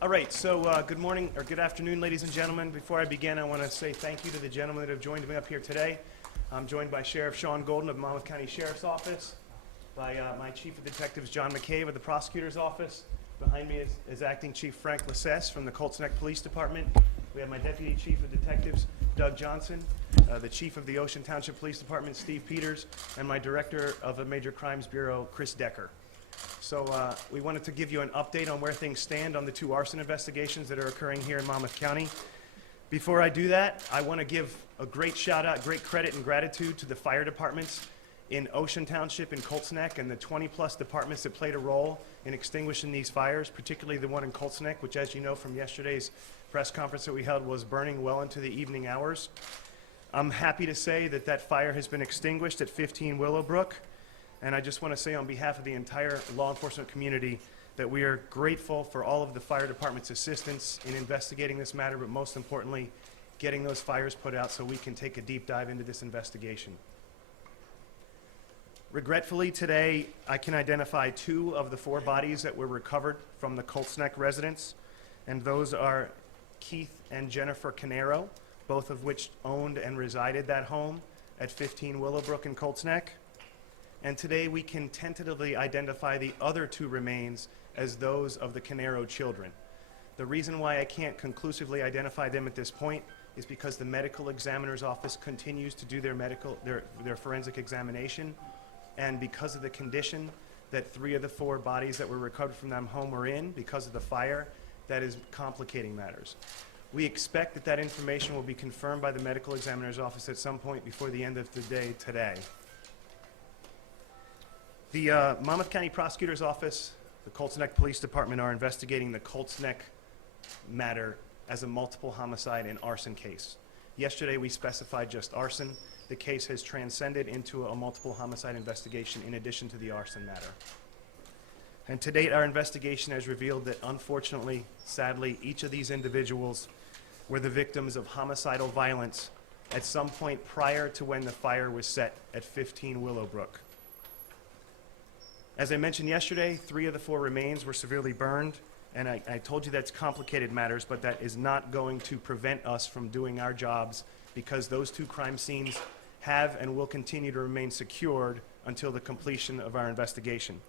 All right, so good morning or good afternoon, ladies and gentlemen. Before I begin, I want to say thank you to the gentlemen that have joined me up here today. I'm joined by Sheriff Sean Golden of Monmouth County Sheriff's Office, by my Chief of Detectives John McCabe of the Prosecutor's Office. Behind me is Acting Chief Frank Lassess from the Colts Neck Police Department. We have my Deputy Chief of Detectives Doug Johnson, the Chief of the Ocean Township Police Department Steve Peters, and my Director of the Major Crimes Bureau Chris Decker. So we wanted to give you an update on where things stand on the two arson investigations that are occurring here in Monmouth County. Before I do that, I want to give a great shout out, great credit and gratitude to the fire departments in Ocean Township and Colts Neck and the 20-plus departments that played a role in extinguishing these fires, particularly the one in Colts Neck, which, as you know from yesterday's press conference that we held, was burning well into the evening hours. I'm happy to say that that fire has been extinguished at 15 Willowbrook. And I just want to say on behalf of the entire law enforcement community that we are grateful for all of the fire department's assistance in investigating this matter, but most importantly, getting those fires put out so we can take a deep dive into this investigation. Regretfully, today, I can identify 2 of the 4 bodies that were recovered from the Colts Neck residence, and those are Keith and Jennifer Caneiro, both of which owned and resided that home at 15 Willowbrook in Colts Neck. And today we can tentatively identify the other 2 remains as those of the Caneiro children. The reason why I can't conclusively identify them at this point is because the medical examiner's office continues to do their forensic examination, and because of the condition that 3 of the 4 bodies that were recovered from that home were in because of the fire, that is complicating matters. We expect that that information will be confirmed by the medical examiner's office at some point before the end of the day today. The Monmouth County Prosecutor's Office, the Colts Neck Police Department are investigating the Colts Neck matter as a multiple homicide and arson case. Yesterday we specified just arson. The case has transcended into a multiple homicide investigation in addition to the arson matter. And to date, our investigation has revealed that unfortunately, sadly, each of these individuals were the victims of homicidal violence at some point prior to when the fire was set at 15 Willowbrook. As I mentioned yesterday, 3 of the 4 remains were severely burned, and I told you that's complicated matters, but that is not going to prevent us from doing our jobs because those 2 crime scenes have and will continue to remain secured until the completion of our investigation.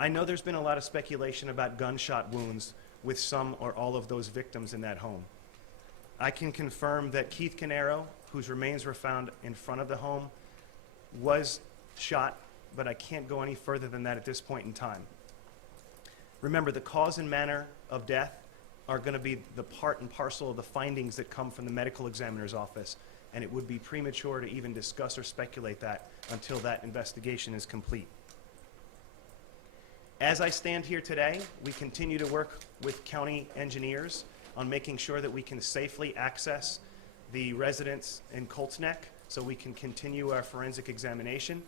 I know there's been a lot of speculation about gunshot wounds with some or all of those victims in that home. I can confirm that Keith Caneiro, whose remains were found in front of the home, was shot, but I can't go any further than that at this point in time. Remember, the cause and manner of death are going to be the part and parcel of the findings that come from the medical examiner's office, and it would be premature to even discuss or speculate that until that investigation is complete. As I stand here today, we continue to work with county engineers on making sure that we can safely access the residents in Colts Neck so we can continue our forensic examination.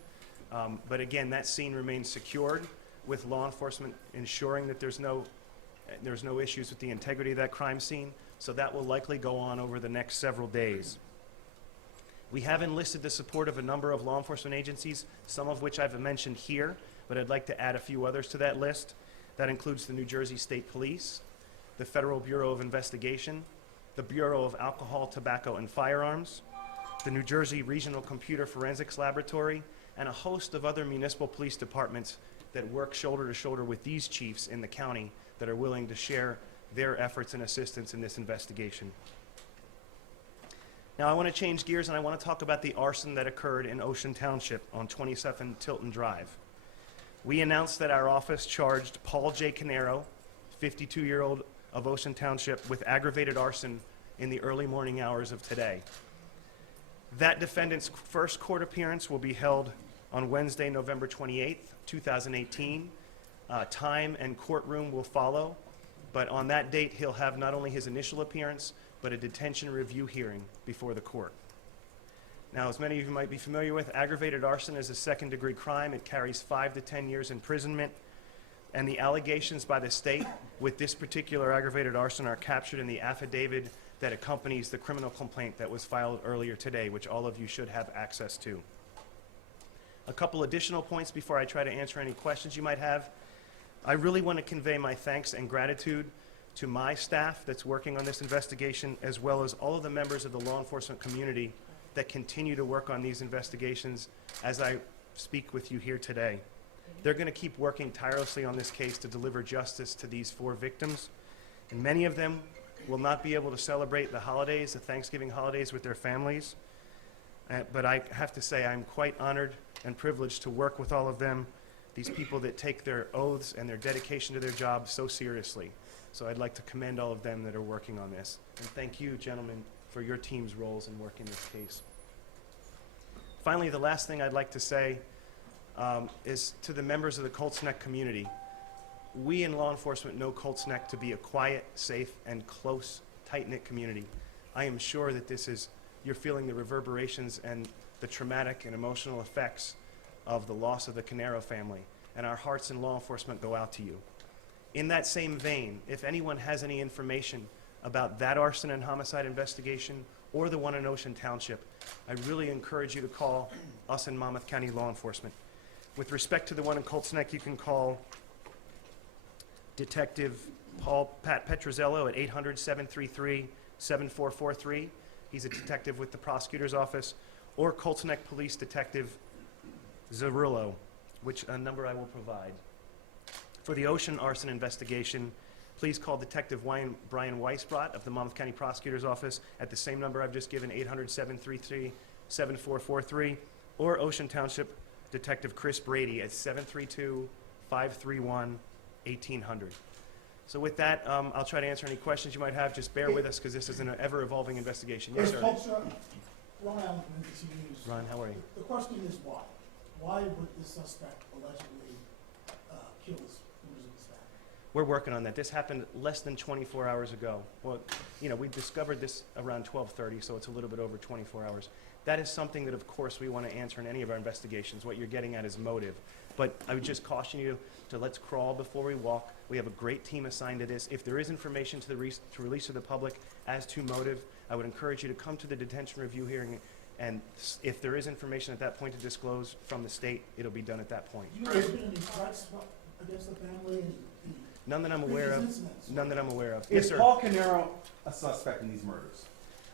But again, that scene remains secured with law enforcement ensuring that there's no issues with the integrity of that crime scene, so that will likely go on over the next several days. We have enlisted the support of a number of law enforcement agencies, some of which I've mentioned here, but I'd like to add a few others to that list. That includes the New Jersey State Police, the Federal Bureau of Investigation, the Bureau of Alcohol, Tobacco, and Firearms, the New Jersey Regional Computer Forensics Laboratory, and a host of other municipal police departments that work shoulder to shoulder with these chiefs in the county that are willing to share their efforts and assistance in this investigation. Now I want to change gears and I want to talk about the arson that occurred in Ocean Township on 27 Tilton Drive. We announced that our office charged Paul J. Caneiro, 52-year-old of Ocean Township, with aggravated arson in the early morning hours of today. That defendant's first court appearance will be held on Wednesday, November 28th, 2018. Time and courtroom will follow, but on that date he'll have not only his initial appearance, but a detention review hearing before the court. Now, as many of you might be familiar with, aggravated arson is a second-degree crime. It carries 5 to 10 years imprisonment, and the allegations by the state with this particular aggravated arson are captured in the affidavit that accompanies the criminal complaint that was filed earlier today, which all of you should have access to. A couple additional points before I try to answer any questions you might have. I really want to convey my thanks and gratitude to my staff that's working on this investigation, as well as all of the members of the law enforcement community that continue to work on these investigations as I speak with you here today. They're going to keep working tirelessly on this case to deliver justice to these 4 victims, and many of them will not be able to celebrate the holidays, the Thanksgiving holidays, with their families. But I have to say I'm quite honored and privileged to work with all of them, these people that take their oaths and their dedication to their job so seriously. So I'd like to commend all of them that are working on this. And thank you, gentlemen, for your team's roles in working this case. Finally, the last thing I'd like to say is to the members of the Colts Neck community. We in law enforcement know Colts Neck to be a quiet, safe, and close, tight-knit community. I am sure that you're feeling the reverberations and the traumatic and emotional effects of the loss of the Caneiro family, and our hearts in law enforcement go out to you. In that same vein, if anyone has any information about that arson and homicide investigation or the one in Ocean Township, I really encourage you to call us in Monmouth County Law Enforcement. With respect to the one in Colts Neck, you can call Detective Pat Petrozello at 800-733-7443. He's a detective with the prosecutor's office, or Colts Neck Police Detective Zarillo, which a number I will provide. For the Ocean arson investigation, please call Detective Brian Weisbrot of the Monmouth County Prosecutor's Office at the same number I've just given, 800-733-7443, or Ocean Township Detective Chris Brady at 732-531-1800. So with that, I'll try to answer any questions you might have. Just bear with us because this is an ever-evolving investigation. Yes, sir. Ron Allen, NBC News. Ron, how are you? The question is why? Why would this suspect allegedly kill his members of his family? We're working on that. This happened less than 24 hours ago. Well, we discovered this around 12:30, so it's a little bit over 24 hours. That is something that, of course, we want to answer in any of our investigations. What you're getting at is motive. But I would just caution you to let's crawl before we walk. We have a great team assigned to this. If there is information to release to the public as to motive, I would encourage you to come to the detention review hearing, and if there is information at that point to disclose from the state, it'll be done at that point. Do you know if there's been any threats against the family? None that I'm aware of. None that I'm aware of. Is Yes, sir. Paul Caneiro a suspect in these murders?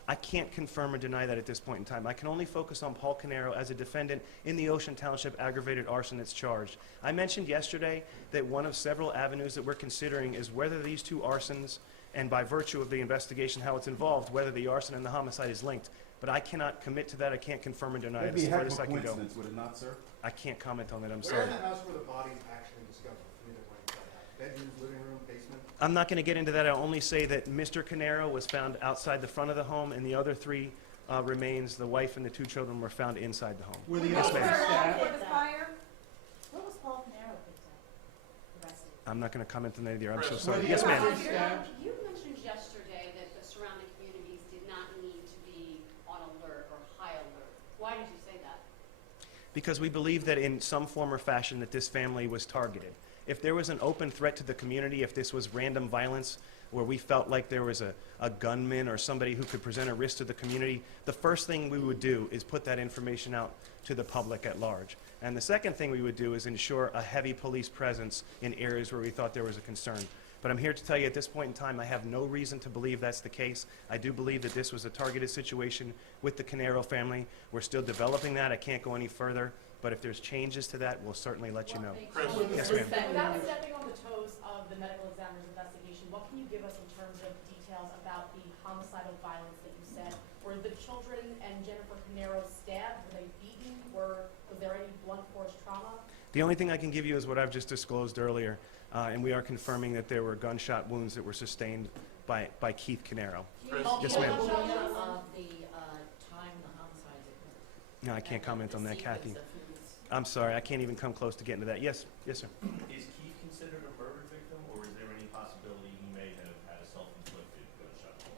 I can't confirm or deny that at this point in time. I can only focus on Paul Caneiro as a defendant in the Ocean Township aggravated arson that's charged. I mentioned yesterday that one of several avenues that we're considering is whether these 2 arsons, and by virtue of the investigation how it's involved, whether the arson and the homicide is linked. But I cannot commit to that. I can't confirm or deny it. It'd be As a far heck of as a I can go. coincidence, would it not, sir? I can't comment on that. I'm Where sorry. in the house were the bodies actually discovered? Either way, bedrooms, living room, basement? I'm not going to get into that. I'll only say that Mr. Caneiro was found outside the front of the home, and the other 3 remains, the wife and the 2 children, were found inside the home. Were the Yes, ma'am. Before the fire, what was Paul Caneiro picked up, arrested? I'm not going to comment on that either. I'm so Chris, sorry. were Yes, the ma'am. You mentioned yesterday that the surrounding communities did not need to be on alert or high alert. Why did you say that? Because we believe that in some form or fashion that this family was targeted. If there was an open threat to the community, if this was random violence where we felt like there was a gunman or somebody who could present a risk to the community, the first thing we would do is put that information out to the public at large. And the second thing we would do is ensure a heavy police presence in areas where we thought there was a concern. But I'm here to tell you at this point in time, I have no reason to believe that's the case. I do believe that this was a targeted situation with the Caneiro family. We're still developing that. I can't go any further. But if there's changes to that, we'll certainly let you know. Yes, ma'am. Without stepping on the toes of the medical examiner's investigation, what can you give us in terms of details about the homicidal violence that you said? Were the children and Jennifer Caneiro stabbed? Were they beaten? Was there any blunt force trauma? The only thing I can give you is what I've just disclosed earlier, and we are confirming that there were gunshot wounds that were sustained by Keith Caneiro. Yes, ma'am. Of the time the homicides occurred. No, I can't comment on that, Kathy. I'm sorry, I can't even come close to getting to that. Yes, yes, sir. Is Keith considered a murder victim, or is there any possibility he may have had a self-inflicted gunshot wound?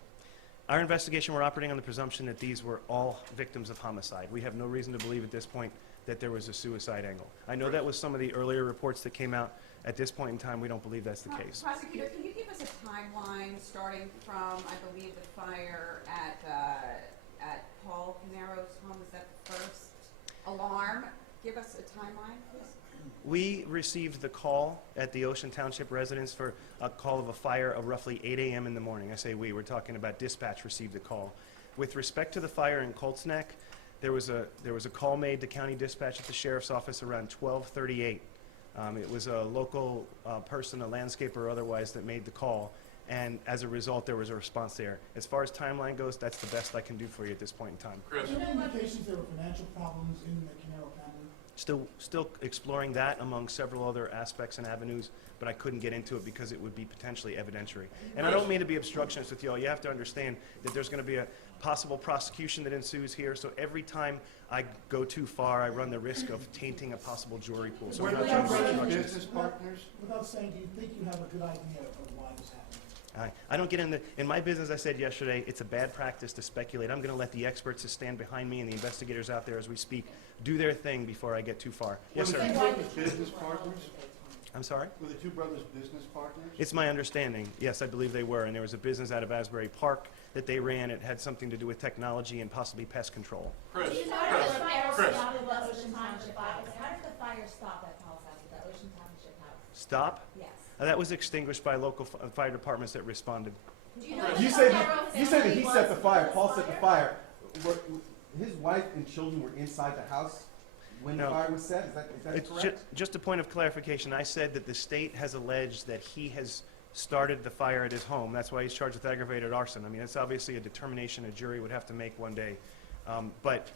Our investigation, we're operating on the presumption that these were all victims of homicide. We have no reason to believe at this point that there was a suicide angle. I know that was some of the earlier reports that came out. At this point in time, we don't believe that's the case. Prosecutor, can you give us a timeline starting from, I believe, the fire at Paul Caneiro's home? Is that the first alarm? Give us a timeline, please. We received the call at the Ocean Township residence for a call of a fire of roughly 8 a.m. in the morning. I say we're talking about dispatch received the call. With respect to the fire in Colts Neck, there was a call made to county dispatch at the sheriff's office around 12:38. It was a local person, a landscaper or otherwise, that made the call, and as a result, there was a response there. As far as timeline goes, that's the best I can do for you at this point in time. Are there any indications there were financial problems in the Caneiro family? Still exploring that among several other aspects and avenues, but I couldn't get into it because it would be potentially evidentiary. And I don't mean to be obstructionist with you all. You have to understand that there's going to be a possible prosecution that ensues here, so every time I go too far, I run the risk of tainting a possible jury pool. So Were I'm the not two trying to be brothers obstructionist. business partners? Without saying, do you think you have a good idea of why this happened? I don't get in my business. I said yesterday, it's a bad practice to speculate. I'm going to let the experts that stand behind me and the investigators out there as we speak do their thing before I get too far. Yes, Were sir. the two brothers business partners? I'm sorry? Were the two brothers business partners? It's my understanding. Yes, I believe they were. And there was a business out of Asbury Park that they ran. It had something to do with technology and possibly pest control. How did the fire stop at the Ocean Township house? How did the fire stop at Paul's house, at the Ocean Township house? Stop? Yes. That was extinguished by local fire departments that responded. Do you know You what say the that, family he was set the fire, in Paul this set the fire. His wife and children were inside the house when the No. fire was set? Is that It's correct? just a point of clarification. I said that the state has alleged that he has started the fire at his home. That's why he's charged with aggravated arson. I mean, it's obviously a determination a jury would have to make one day. But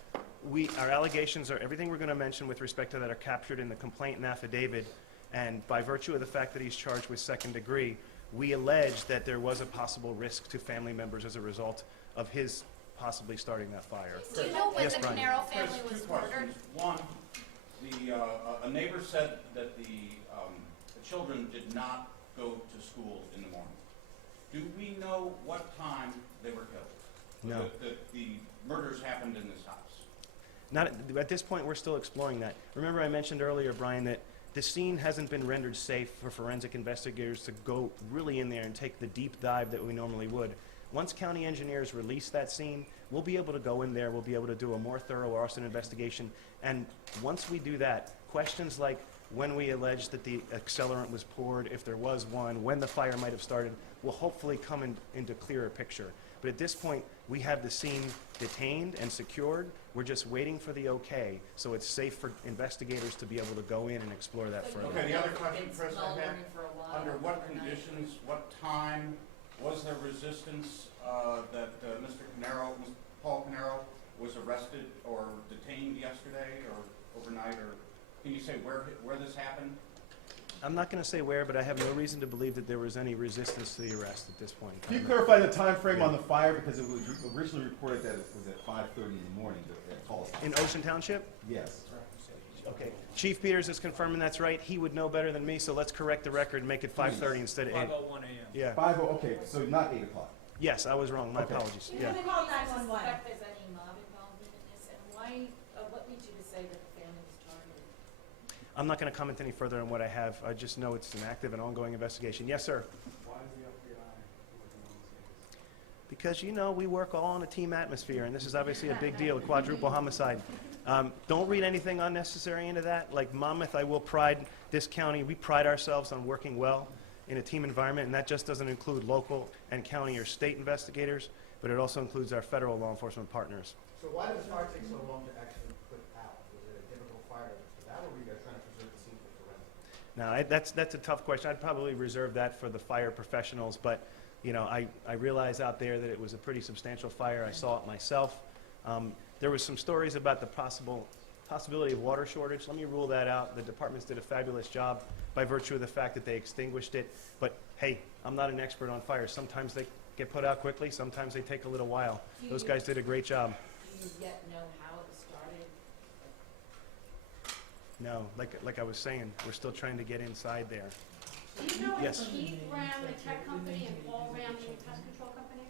our allegations are, everything we're going to mention with respect to that are captured in the complaint and affidavit. And by virtue of the fact that he's charged with second degree, we allege that there was a possible risk to family members as a result of his possibly starting that fire. Do you know when Yes, the Brian. Caneiro Chris, family two was murdered? questions. One, a neighbor said that the children did not go to school in the morning. Do we know what time they were killed? No. That the murders happened in this house? Not at this point, we're still exploring that. Remember I mentioned earlier, Brian, that the scene hasn't been rendered safe for forensic investigators to go really in there and take the deep dive that we normally would. Once county engineers release that scene, we'll be able to go in there, we'll be able to do a more thorough arson investigation, and once we do that, questions like when we allege that the accelerant was poured, if there was one, when the fire might have started, will hopefully come into clearer picture. But at this point, we have the scene detained and secured. We're just waiting for the okay, so it's safe for investigators to be able to go in and explore that further. Okay, the other question, It's Chris, I had, smoldering for a while under what overnight. conditions, what time, was there resistance that Mr. Caneiro, Paul Caneiro, was arrested or detained yesterday or overnight, or can you say where this happened? I'm not going to say where, but I have no reason to believe that there was any resistance to the arrest at this point in Can you time. clarify the time frame on the fire, because it was originally reported that it was at 5:30 in the morning at Paul's house? In Ocean Township? Yes. Okay. Chief Peters is confirming that's right. He would know better than me, so let's correct the record and make it 5:30 instead of 8. 5:01 a.m. Yeah. 5, okay, so not 8 o'clock. Yes, I was wrong. My Okay. apologies. You Yeah. haven't called Why do you 911. suspect there's any mob involvement in this, and why, what leads you to say that the family was targeted? I'm not going to comment any further on what I have. I just know it's an active and ongoing investigation. Yes, sir. Why is the FBI working on this case? Because, we work all in a team atmosphere, and this is obviously a big deal, a quadruple homicide. Don't read anything unnecessary into that. Like Monmouth, I will pride this county. We pride ourselves on working well in a team environment, and that just doesn't include local and county or state investigators, but it also includes our federal law enforcement partners. So why did the fire take so long to actually put out? Was it a difficult fire to put out, or were you guys trying to preserve the scene for forensics? Now, that's a tough question. I'd probably reserve that for the fire professionals, but I realize out there that it was a pretty substantial fire. I saw it myself. There was some stories about the possibility of water shortage. Let me rule that out. The departments did a fabulous job by virtue of the fact that they extinguished it. But hey, I'm not an expert on fires. Sometimes they get put out quickly. Sometimes they take a little while. Those guys did a great job. Do you yet know how it started? No, like I was saying, we're still trying to get inside there. Do you know Yes. if Keith ran the tech company and Paul ran the pest control company?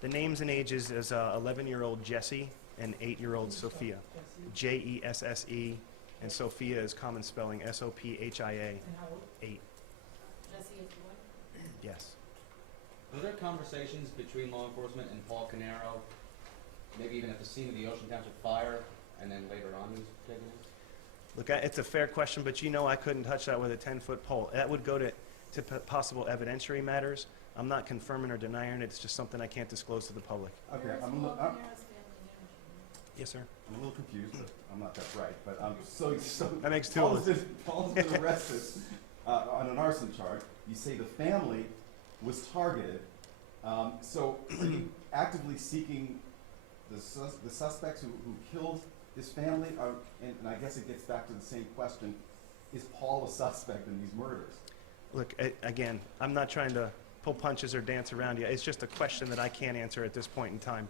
The names and ages is 11-year-old Jesse and 8-year-old Sophia. Jesse, and Sophia is common spelling, Sophia, 8. Jesse is the one? Yes. Were there conversations between law enforcement and Paul Caneiro, maybe even at the scene of the Ocean Township fire, and then later on he was taken in? Look, it's a fair question, but you know I couldn't touch that with a 10-foot pole. That would go to possible evidentiary matters. I'm not confirming or denying it. It's just something I can't disclose to the public. Okay, yes, sir. I'm a little confused, but I'm not that bright. But so that makes two of us. Paul's been arrested on an arson charge. You say the family was targeted. So are you actively seeking the suspects who killed his family? And I guess it gets back to the same question: is Paul a suspect in these murders? Look, again, I'm not trying to pull punches or dance around you. It's just a question that I can't answer at this point in time.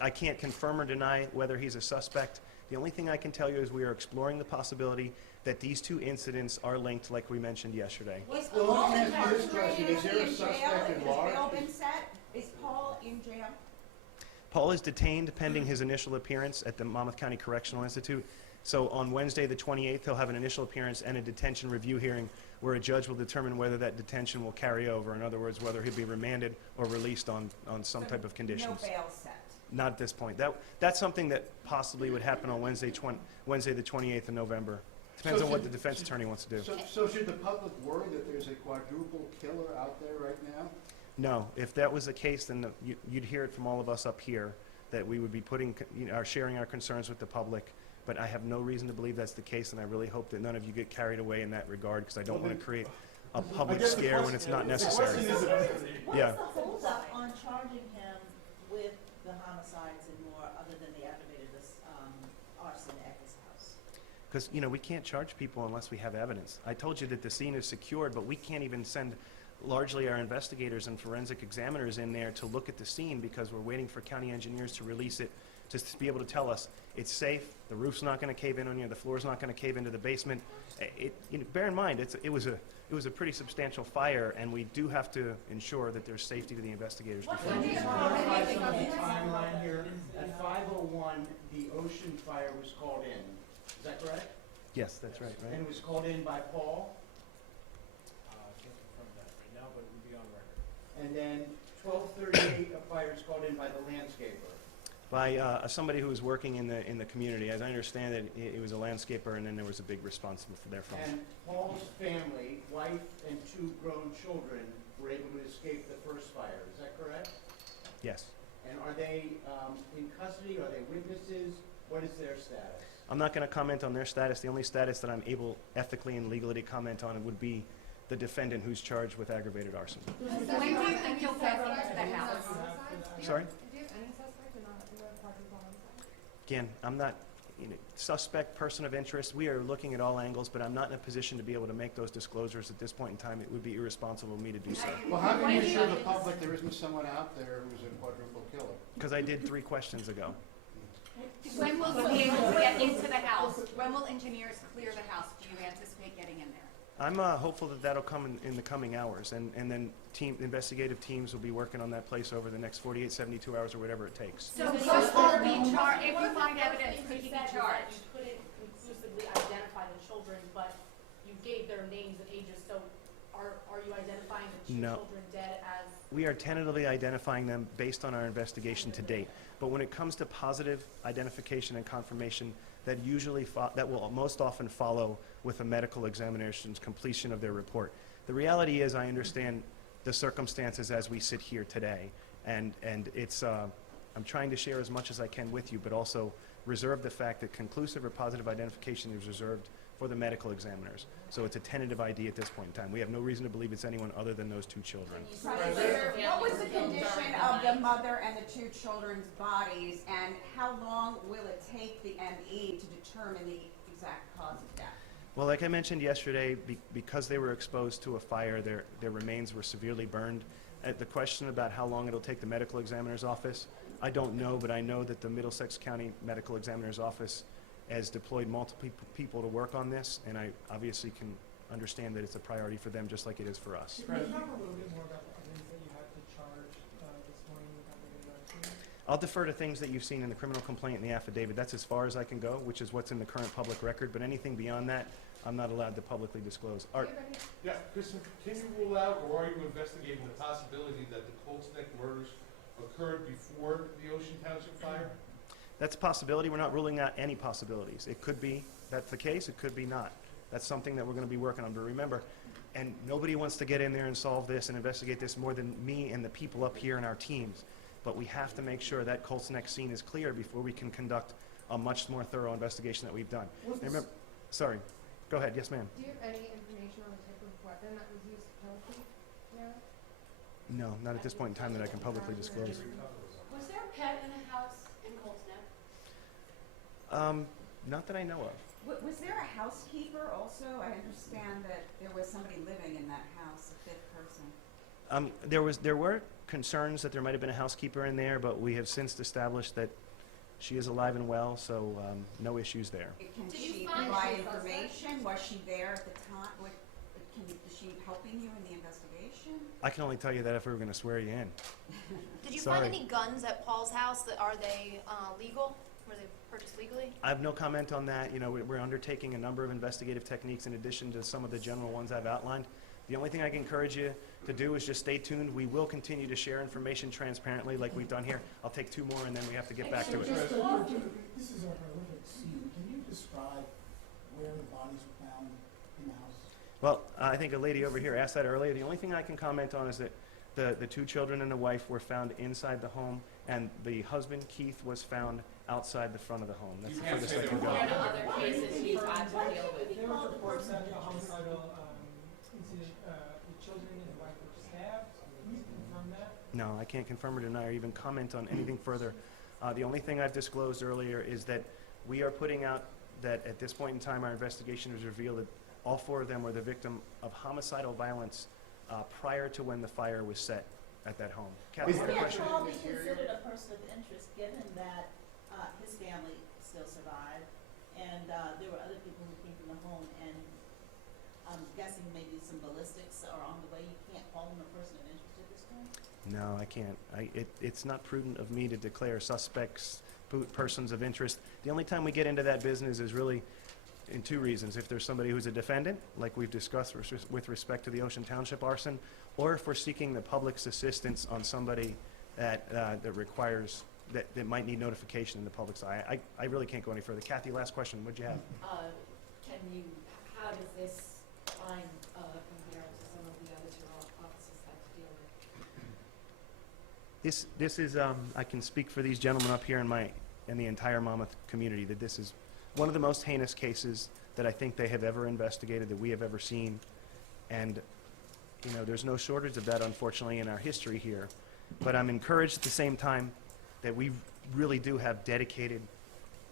I can't confirm or deny whether he's a suspect. The only thing I can tell you is we are exploring the possibility that these two incidents are linked, like we mentioned yesterday. Was Well, Paul let me ask you this incarcerated? question. Is there a Is he in jail? suspect Has at his large? bail been set? Is Paul in jail? Paul is detained pending his initial appearance at the Monmouth County Correctional Institute. So on Wednesday, the 28th, he'll have an initial appearance and a detention review hearing where a judge will determine whether that detention will carry over. In other words, whether he'll be remanded or released on some type of conditions. No bail set. Not at this point. That's something that possibly would happen on Wednesday the 28th of November. Depends on what the defense attorney wants to do. So should the public worry that there's a quadruple killer out there right now? No. If that was the case, then you'd hear it from all of us up here that we would be sharing our concerns with the public. But I have no reason to believe that's the case, and I really hope that none of you get carried away in that regard, because I don't want to create a public scare when it's not necessary. What's Yeah. the holdup on charging him with the homicides and more, other than the aggravated arson at his house? Because, we can't charge people unless we have evidence. I told you that the scene is secured, but we can't even send largely our investigators and forensic examiners in there to look at the scene because we're waiting for county engineers to release it, just to be able to tell us it's safe, the roof's not going to cave in on you, the floor's not going to cave into the basement. Bear in mind, it was a pretty substantial fire, and we do have to ensure that there's safety to the investigators. Can you clarify some of the timeline here? At 5:01, the Ocean fire was called in. Is that correct? Yes, that's right, And right? it was called in by Paul? I can't confirm that right now, but it would be on record. And then 12:38, a fire is called in by the landscaper. By somebody who was working in the community. As I understand it, it was a landscaper, and then there was a big response from their phone. And Paul's family, wife and 2 grown children, were able to escape the first fire. Is that correct? Yes. And are they in custody? Are they witnesses? What is their status? I'm not going to comment on their status. The only status that I'm able ethically and legally to comment on would be the defendant who's charged with aggravated arson. When do you think you'll get into the house? Sorry? Do you have any suspect or not? Do you have quadruple homicide? Again, I'm not, suspect, person of interest. We are looking at all angles, but I'm not in a position to be able to make those disclosures at this point in time. It would be irresponsible of me to do so. Well, how can you assure the public there isn't someone out there who's a quadruple killer? Because I did 3 questions ago. When will you be able to get into the house? When will engineers clear the house? Do you anticipate getting in there? I'm hopeful that that'll come in the coming hours, and then investigative teams will be working on that place over the next 48, 72 hours or whatever it takes. So could Paul be charged, if you find evidence, could he be charged? You couldn't conclusively identify the children, but you gave their names and ages, so are you identifying the 2 No. children dead as? We are tentatively identifying them based on our investigation to date. But when it comes to positive identification and confirmation, that will most often follow with a medical examination's completion of their report. The reality is, I understand the circumstances as we sit here today, and it's I'm trying to share as much as I can with you, but also reserve the fact that conclusive or positive identification is reserved for the medical examiners. So it's a tentative ID at this point in time. We have no reason to believe it's anyone other than those 2 children. Prosecutor, what was the condition of the mother and the 2 children's bodies, and how long will it take the ME to determine the exact cause of death? Well, like I mentioned yesterday, because they were exposed to a fire, their remains were severely burned. The question about how long it'll take the medical examiner's office, I don't know, but I know that the Middlesex County Medical Examiner's Office has deployed multiple people to work on this, and I obviously can understand that it's a priority for them just like it is for us. Can you talk a little bit more about the evidence that you had to charge this morning with aggravated arson? I'll defer to things that you've seen in the criminal complaint and the affidavit. That's as far as I can go, which is what's in the current public record, but anything beyond that, I'm not allowed to publicly disclose. Art? Yeah, Kristen, can you rule out, or are you investigating the possibility that the Colts Neck murders occurred before the Ocean Township fire? That's a possibility. We're not ruling out any possibilities. It could be that's the case, it could be not. That's something that we're going to be working on. But remember, and nobody wants to get in there and solve this and investigate this more than me and the people up here in our teams. But we have to make sure that Colts Neck scene is clear before we can conduct a much more thorough investigation that we've done. And remember, sorry, go ahead. Yes, ma'am. Do you have any information on the type of weapon that was used to kill Keith Caneiro? No, not at this point in time that I can publicly disclose. Was there a pet in the house in Colts Neck? Not that I know of. Was there a housekeeper also? I understand that there was somebody living in that house, a fifth person. There were concerns that there might have been a housekeeper in there, but we have since established that she is alive and well, so no issues there. Can Did she you find provide any suspects? information? Was she there at the time? Is she helping you in the investigation? I can only tell you that if we were going to swear you in. Did you Sorry. find any guns at Paul's house? Are they legal? Were they purchased legally? I have no comment on that. You know, we're undertaking a number of investigative techniques in addition to some of the general ones I've outlined. The only thing I can encourage you to do is just stay tuned. We will continue to share information transparently like we've done here. I'll take two more and then we have to get back to it. This is a horrific scene. Can you describe where the bodies were found in the house? Well, I think a lady over here asked that earlier. The only thing I can comment on is that the two children and the wife were found inside the home, and the husband, Keith, was found outside the front of the home. That's You the can't furthest say I they can were go. found. Other cases he's had to deal with. There was reports that the homicidal incident, the children and the wife were stabbed. Can you confirm that? No, I can't confirm or deny or even comment on anything further. The only thing I've disclosed earlier is that we are putting out that at this point in time our investigation has revealed that all four of them were the victim of homicidal violence prior to when the fire was set at that home. Kathy, you had a Would question? Paul be considered a person of interest, given that his family still survived, and there were other people who came from the home, and I'm guessing maybe some ballistics are on the way. You can't call him a person of interest at this point? No, I can't. It's not prudent of me to declare suspects persons of interest. The only time we get into that business is really in two reasons. If there's somebody who's a defendant, like we've discussed with respect to the Ocean Township arson, or if we're seeking the public's assistance on somebody that requires, that might need notification in the public's eye. I really can't go any further. Kathy, last question. What'd you have? How does this find compare to some of the others your offices had to deal with? This is, I can speak for these gentlemen up here in the entire Monmouth community, that this is one of the most heinous cases that I think they have ever investigated, that we have ever seen. And, you know, there's no shortage of that, unfortunately, in our history here. But I'm encouraged at the same time that we really do have dedicated,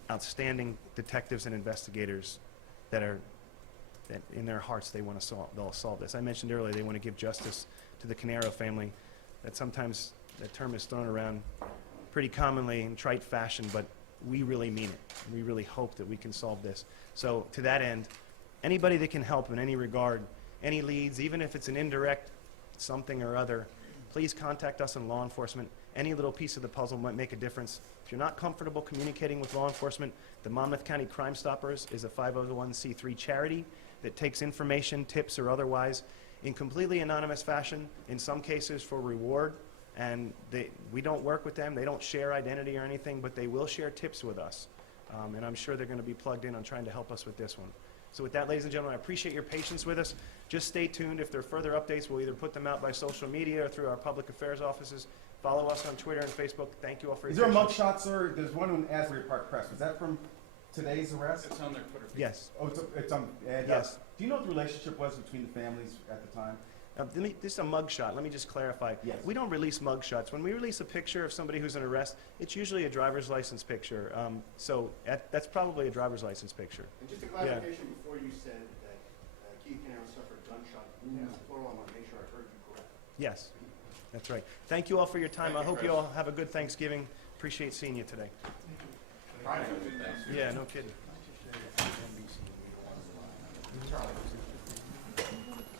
outstanding detectives and investigators that in their hearts they'll solve this. I mentioned earlier they want to give justice to the Caneiro family. That sometimes that term is thrown around pretty commonly in trite fashion, but we really mean it. We really hope that we can solve this. So to that end, anybody that can help in any regard, any leads, even if it's an indirect something or other, please contact us in law enforcement. Any little piece of the puzzle might make a difference. If you're not comfortable communicating with law enforcement, the Monmouth County Crime Stoppers is a 501c3 charity that takes information, tips or otherwise, in completely anonymous fashion, in some cases for reward. And we don't work with them. They don't share identity or anything, but they will share tips with us. And I'm sure they're going to be plugged in on trying to help us with this one. So with that, ladies and gentlemen, I appreciate your patience with us. Just stay tuned. If there are further updates, we'll either put them out by social media or through our public affairs offices. Follow us on Twitter and Facebook. Thank you all for your Is there a patience. mugshot, sir? There's one in Asbury Park Press. Was that from today's arrest? It's on their Twitter feed. Yes. Oh, it's on. And, Yes. Do you know what the relationship was between the families at the time? This is a mugshot. Let me just clarify. Yes. We don't release mugshots. When we release a picture of somebody who's in arrest, it's usually a driver's license picture. So that's probably a driver's license picture. And just a clarification, before you said that Keith Caneiro suffered gunshot wounds, plural, I want to make sure I heard you correct. Yes, that's right. Thank you all for your time. I hope you all have a good Thanksgiving. Appreciate seeing you today. Private. Yeah, no kidding. Charlie.